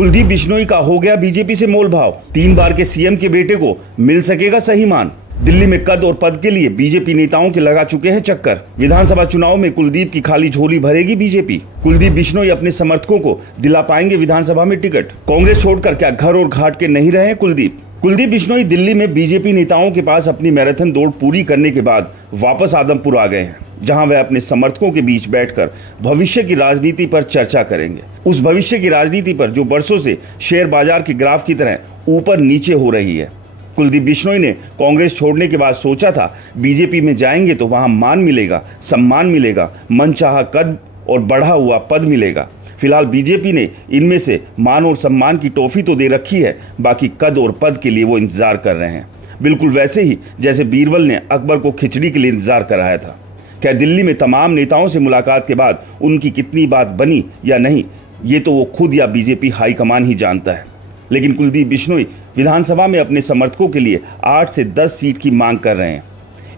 कुलदीप बिश्नोई का हो गया बीजेपी से मोलभाव। 3 बार के सीएम के बेटे को मिल सकेगा सही मान। दिल्ली में कद और पद के लिए बीजेपी नेताओं के लगा चुके हैं चक्कर। विधानसभा चुनाव में कुलदीप की खाली झोली भरेगी बीजेपी। कुलदीप बिश्नोई अपने समर्थकों को दिला पाएंगे विधानसभा में टिकट। कांग्रेस छोड़कर क्या घर और घाट के नहीं रहे कुलदीप? कुलदीप बिश्नोई दिल्ली में बीजेपी नेताओं के पास अपनी मैराथन दौड़ पूरी करने के बाद वापस आदमपुर आ गए हैं, जहां वे अपने समर्थकों के बीच बैठकर भविष्य की राजनीति पर चर्चा करेंगे। उस भविष्य की राजनीति पर जो बरसों से शेयर बाजार के ग्राफ की तरह ऊपर नीचे हो रही है। कुलदीप बिश्नोई ने कांग्रेस छोड़ने के बाद सोचा था बीजेपी में जाएंगे तो वहां मान मिलेगा, सम्मान मिलेगा, मनचाहा कद और बढ़ा हुआ पद मिलेगा। फिलहाल बीजेपी ने इनमें से मान और सम्मान की टॉफी तो दे रखी है, बाकी कद और पद के लिए वो इंतजार कर रहे हैं। बिल्कुल वैसे ही जैसे बीरबल ने अकबर को खिचड़ी के लिए इंतजार कराया था। खैर, दिल्ली में तमाम नेताओं से मुलाकात के बाद उनकी कितनी बात बनी या नहीं, ये तो वो खुद या बीजेपी हाईकमान ही जानता है। लेकिन कुलदीप बिश्नोई विधानसभा में अपने समर्थकों के लिए 8 से 10 सीट की मांग कर रहे हैं।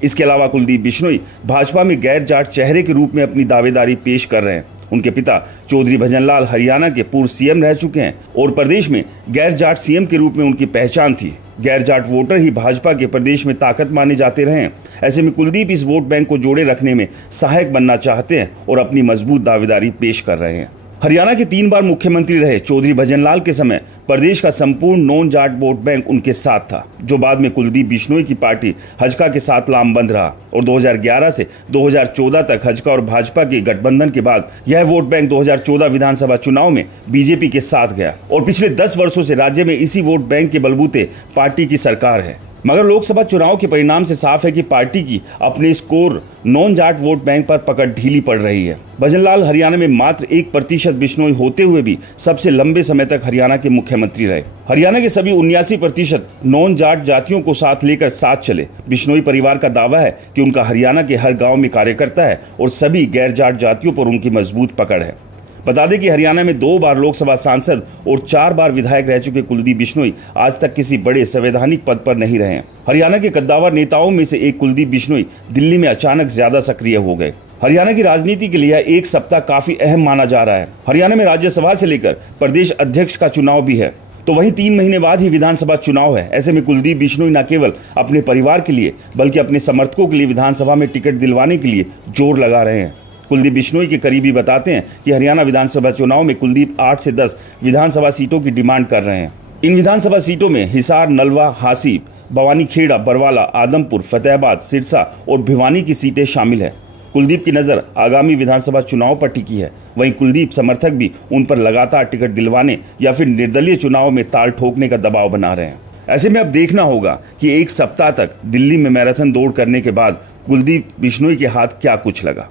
इसके अलावा कुलदीप बिश्नोई भाजपा में गैर जाट चेहरे के रूप में अपनी दावेदारी पेश कर रहे हैं। उनके पिता चौधरी भजनलाल हरियाणा के पूर्व सीएम रह चुके हैं और प्रदेश में गैर जाट सीएम के रूप में उनकी पहचान थी। गैर जाट वोटर ही भाजपा के प्रदेश में ताकत माने जाते रहे हैं। ऐसे में कुलदीप इस वोट बैंक को जोड़े रखने में सहायक बनना चाहते हैं और अपनी मजबूत दावेदारी पेश कर रहे हैं। हरियाणा के 3 बार मुख्यमंत्री रहे चौधरी भजनलाल के समय प्रदेश का संपूर्ण नॉन जाट वोट बैंक उनके साथ था, जो बाद में कुलदीप बिश्नोई की पार्टी हजका के साथ लामबंद रहा और 2011 से 2014 तक हजका और भाजपा के गठबंधन के बाद यह वोट बैंक 2014 विधानसभा चुनाव में बीजेपी के साथ गया और पिछले 10 वर्षों से राज्य में इसी वोट बैंक के बलबूते पार्टी की सरकार है। मगर लोकसभा चुनाव के परिणाम से साफ है कि पार्टी की अपने score non Jat vote bank पर पकड़ ढीली पड़ रही है। भजनलाल हरियाणा में मात्र 1% बिश्नोई होते हुए भी सबसे लंबे समय तक हरियाणा के मुख्यमंत्री रहे। हरियाणा के सभी 79% नॉन जाट जातियों को साथ लेकर साथ चले। बिश्नोई परिवार का दावा है कि उनका हरियाणा के हर गाँव में कार्यकर्ता है और सभी गैर जाट जातियों पर उनकी मजबूत पकड़ है। बता दें कि हरियाणा में 2 बार लोकसभा सांसद और 4 बार विधायक रह चुके कुलदीप बिश्नोई आज तक किसी बड़े संवैधानिक पद पर नहीं रहे हैं। हरियाणा के कद्दावर नेताओं में से एक कुलदीप बिश्नोई दिल्ली में अचानक ज्यादा सक्रिय हो गए। हरियाणा की राजनीति के लिए एक सप्ताह काफी अहम माना जा रहा है। हरियाणा में राज्यसभा से लेकर प्रदेश अध्यक्ष का चुनाव भी है, तो वहीं 3 महीने बाद ही विधानसभा चुनाव है। ऐसे में कुलदीप बिश्नोई न केवल अपने परिवार के लिए बल्कि अपने समर्थकों के लिए विधानसभा में टिकट दिलवाने के लिए जोर लगा रहे हैं। कुलदीप बिश्नोई के करीबी बताते हैं कि हरियाणा विधानसभा चुनाव में कुलदीप 8 से 10 विधानसभा सीटों की डिमांड कर रहे हैं। इन विधानसभा सीटों में हिसार, नलवा, हासी, बवानीखेड़ा, बरवाला, आदमपुर, फतेहाबाद, सिरसा और भिवानी की सीटें शामिल है। कुलदीप की नज़र आगामी विधानसभा चुनाव पर टिकी है। वहीं कुलदीप समर्थक भी उन पर लगातार टिकट दिलवाने या फिर निर्दलीय चुनाव में ताल ठोकने का दबाव बना रहे हैं। ऐसे में अब देखना होगा कि 1 सप्ताह तक दिल्ली में मैराथन दौड़ करने के बाद कुलदीप बिश्नोई के हाथ क्या कुछ लगा।